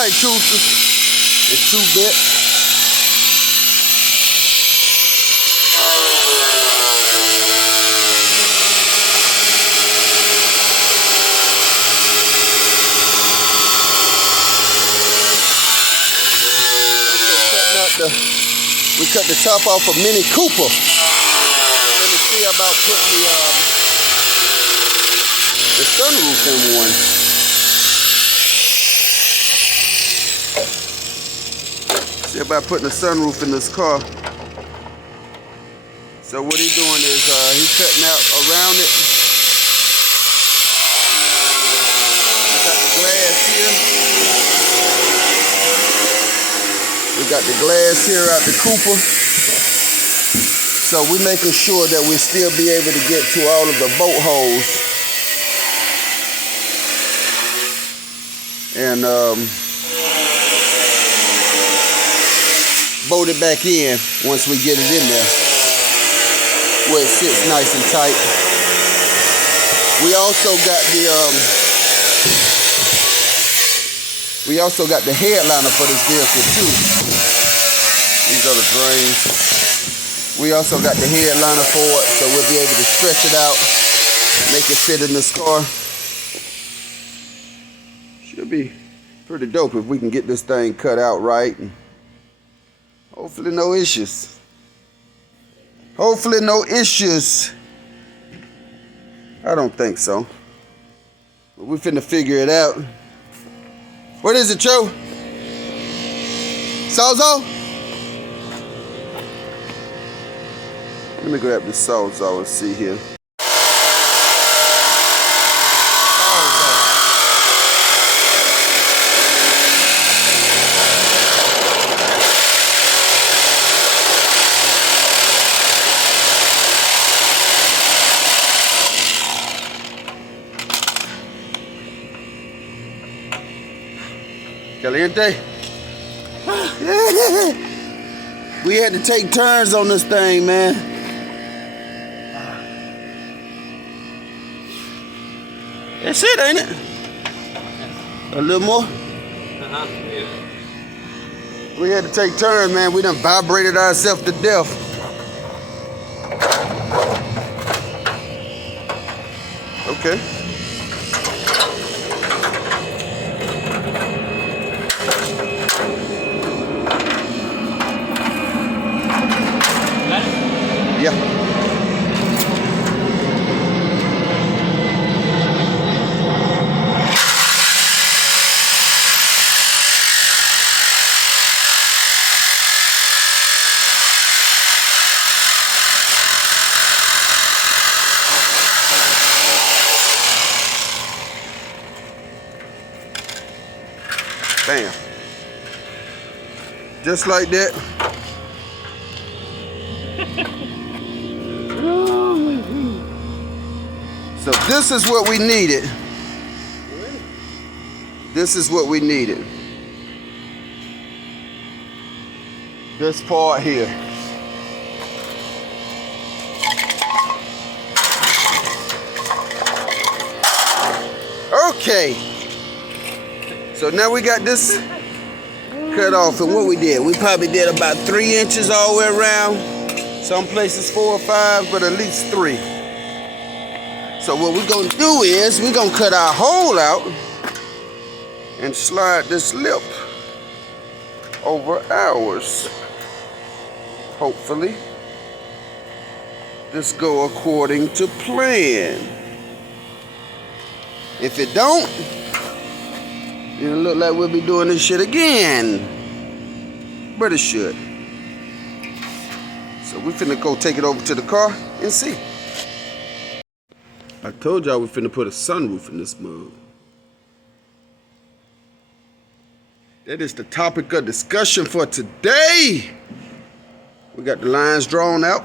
right, troopers. It's 2-bit. We cut the top off of Mini Cooper. Let me see about putting the sunroof in one. See about putting the sunroof in this car. So what he's doing is he's cutting out around it. Got the glass here. We got the glass here out the Cooper. So we're making sure that we still be able to get to all of the bolt holes. And bolt it back in once we get it in there, where it sits nice and tight. We also got the headliner for this vehicle too. These are the drains. We also got the headliner for it, so we'll be able to stretch it out, make it fit in this car. Should be pretty dope if we can get this thing cut out right. Hopefully no issues. Hopefully no issues. I don't think so. But we finna figure it out. What is it, Joe? Sawzall? Let me grab the Sawzall and see here. Caliente. We had to take turns on this thing, man. That's it, ain't it? A little more? Yeah. We had to take turns, man. We done vibrated ourselves to death. Okay. Yeah. Bam. Just like that. So this is what we needed. This is what we needed. This part here. Okay. So now we got this cut off, and what we did, we probably did about 3 inches all the way around. Some places 4 or 5, but at least 3. So what we're gonna do is we're gonna cut our hole out and slide this lip over ours. Hopefully this go according to plan. If it don't, it'll look like we'll be doing this shit again. But it should. So we finna go take it over to the car and see. I told y'all we finna put a sunroof in this mug. That is the topic of discussion for today. We got the lines drawn out.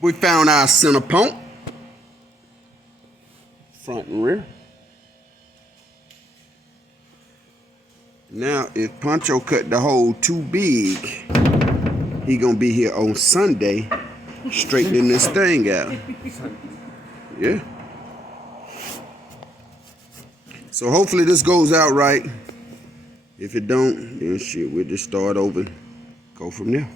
We found our center pump. Front and rear. Now, if Pancho cut the hole too big, he gonna be here on Sunday straightening this thing out. Yeah. So hopefully this goes out right. If it don't, then shit, we'll just start over, go from there.